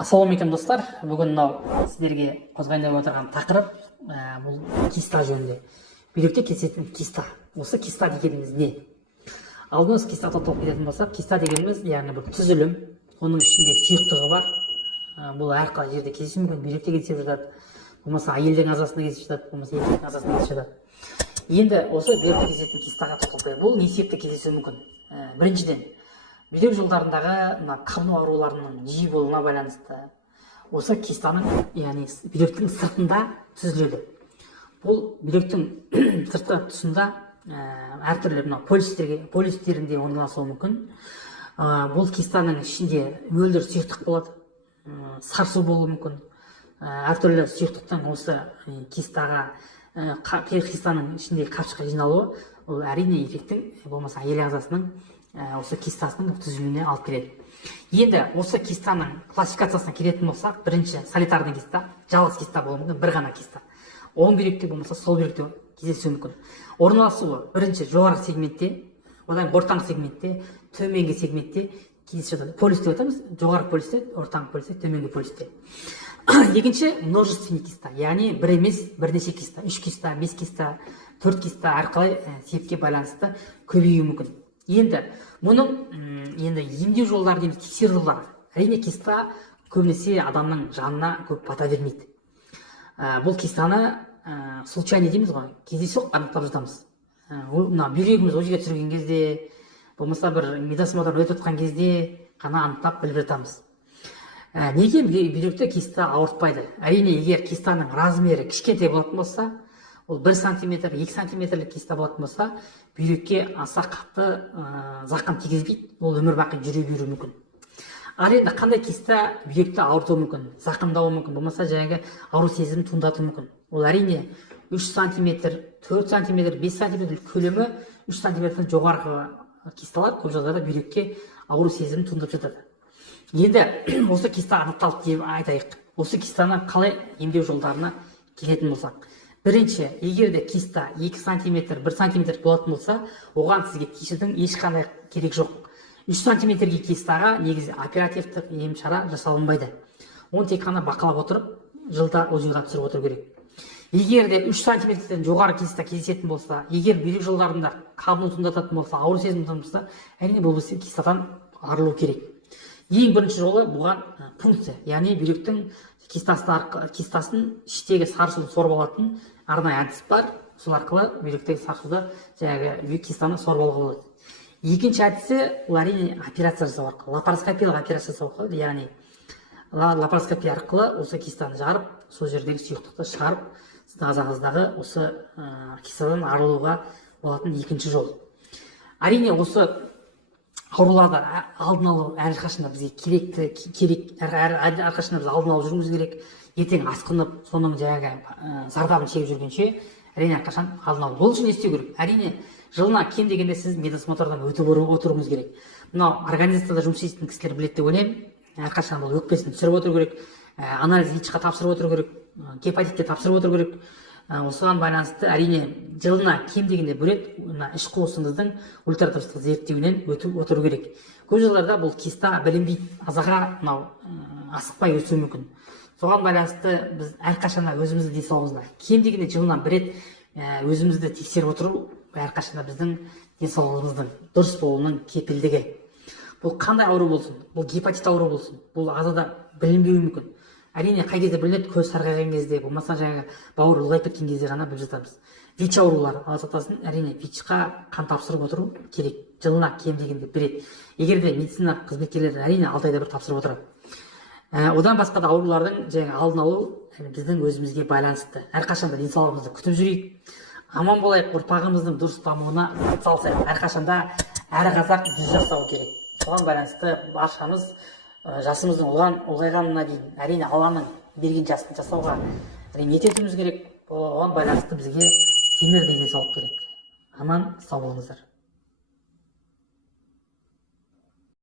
Ассалаумағалейкум достар. Бүгін мынау сіздерге қозғайын деп отырған тақырып бұл киста жөнінде. Бүйректе кездесетін киста. Осы киста дегеніміз не? Алдын осы киста тоқталып кететін болсақ, киста дегеніміз яғни бір түзілім, оның ішінде сұйықтығы бар. Бұл әрқилы жерде кездесуі мүмкін. Бүйректе кездесіп жатады, болмаса әйелдің ағзасында кездесіп жатады, болмаса еркектің ағзасында кездесіп жатады. Енді осы бүйректе кездесетін кистаға тоқталып кетейік. Бұл не себепті кездесуі мүмкін? Біріншіден, бүйрек жолдарындағы қабыну ауруларының жиі болуына байланысты осы кистаның, яғни бүйректің сыртында түзіледі. Бұл бүйректің сыртқы тұсында әртүрлі полюстерінде орналасуы мүмкін. Бұл кистаның ішінде мөлдір сұйықтық болады, сарсу болуы мүмкін. Әртүрлі сұйықтықтың осы кистаның ішіндегі қапшыққа жиналуы, ол әрине еркектің болмаса әйел ағзасының осы кистасының түзілуіне алып келеді. Енді осы кистаның классификациясына келетін болсақ, бірінші солитарный киста, жалғыз киста болуы мүмкін, бір ғана киста. Оң бүйректе болмаса сол бүйректе кездесуі мүмкін. Орналасуы бірінші жоғарғы сегментте, одан ортаңғы сегментте, төменгі сегментте кездесіп жатады. Полюс деп атаймыз, жоғарғы полюсте, ортаңғы полюсте, төменгі полюсте. Екінші множественный киста, яғни бір емес бірнеше киста, 3 киста, 5 киста, 4 киста әрқалай себепке байланысты көбеюі мүмкін. Енді мұның емдеу жолдары дейміз, тексеру жолдары. Әрине киста көбінесе адамның жанына көп бата бермейді. Бұл кистаны случайно дейміз ғой, кездейсоқ анықтап жатамыз. Бүйрегіміз о жерге түсірген кезде, болмаса бір медосмотр өтіп жатқан кезде ғана анықтап біліп жатамыз. Неге бүйректе киста ауыртпайды? Әрине, егер кистаның размері кішкентай болатын болса, ол 1 сантиметр, 2 сантиметрлік киста болатын болса, бүйрекке аса қатты зақым тигізбейді, ол өмір бақи жүре беруі мүмкін. Ал енді қандай киста бүйректі ауыртуы мүмкін, зақымдауы мүмкін, болмаса жаңағы ауру сезімін туындатуы мүмкін? Ол әрине 3 сантиметр, 4 сантиметр, 5 сантиметр көлемі 3 сантиметрден жоғарғы кисталар көп жағдайда бүйрекке ауру сезімін туындатып жатады. Енді осы киста анықталды деп айтайық. Осы кистаны қалай емдеу жолдарына келетін болсақ, бірінші, егер де киста 2 сантиметр, 1 сантиметр болатын болса, оған сізге тиісудің ешқандай керек жоқ. 3 сантиметрге кистаға негізі оперативтік ем шара жасалынбайды. Оны тек қана бақылап отырып, жылда ОЗИ-ға түсіріп отыру керек. Егер де 3 сантиметрден жоғары киста кездесетін болса, егер бүйрек жолдарында қабыну туындататын болса, ауру сезім туындататын болса, әрине бұл кистадан арылу керек. Ең бірінші жолы бұған пункция, яғни бүйректің кистасын іштегі сарысуды сорып алатын арнайы әдіс бар. Сол арқылы бүйректегі сарысуды кистаны сорып алуға болады. Екінші әдісі, ол әрине операция жасау арқылы, лапароскопиялық операция жасау арқылы, яғни лапароскопия арқылы осы кистаны жарып, сол жердегі сұйықтықты шығарып, сіздің ағзаңыздағы осы кистадан арылуға болатын екінші жол. Әрине осы ауруларды алдын алу әрқашанда бізге керек, әрқашанда біз алдын алып жүрміз керек. Ертең асқынып, соның зардабын шегіп жүргенше, әрине әрқашан алдын алу. Бұл үшін не істеу керек? Әрине, жылына кем дегенде сіз медосмотрдан өтіп отыруыңыз керек. Мынау организацияда жұмыс істейтін кісілер біледі деп ойлаймын. Әрқашан бұл өкпесін түсіріп отыру керек, анализ ВИЧ-қа тапсырып отыру керек, гепатитке тапсырып отыру керек. Осыған байланысты әрине жылына кем дегенде бір рет іш қуысыңыздың ультрадыбыстық зерттеуінен өтіп отыру керек. Көп жылдарда бұл киста білінбейді, ағзаға асықпай өсуі мүмкін. Соған байланысты біз әрқашанда өзімізді денсаулығымызда кем дегенде жылына бір рет өзімізді тексеріп отыру әрқашанда біздің денсаулығымыздың дұрыс болуының кепілдігі. Бұл қандай ауру болсын, бұл гепатит ауру болсын, бұл ағзада білінбеуі мүмкін. Әрине, қай кезде білінеді? Көз сарғайған кезде, болмаса бауыр ұлғайып кеткен кезде ғана біліп жатамыз. ВИЧ аурулары, алла сақтасын, әрине ВИЧ-қа қан тапсырып отыру керек. Жылына кем дегенде бір рет. Егер де медицина қызметкерлері әрине 6 айда бір тапсырып отырады. Одан басқа да аурулардың алдын алу біздің өзімізге байланысты. Әрқашанда денсаулығымызды күтіп жүрейік. Аман болайық, ұрпағымыздың дұрыс дамуына атсалысайық. Әрқашанда әрі қазақ 100 жасау керек. Соған байланысты баршамыз жасымыздың ұлғайғанына дейін әрине Алланың берген жасын жасауға ниет етуіміз керек. Оған байланысты бізге темірдей денсаулық керек. Аман сау болыңыздар.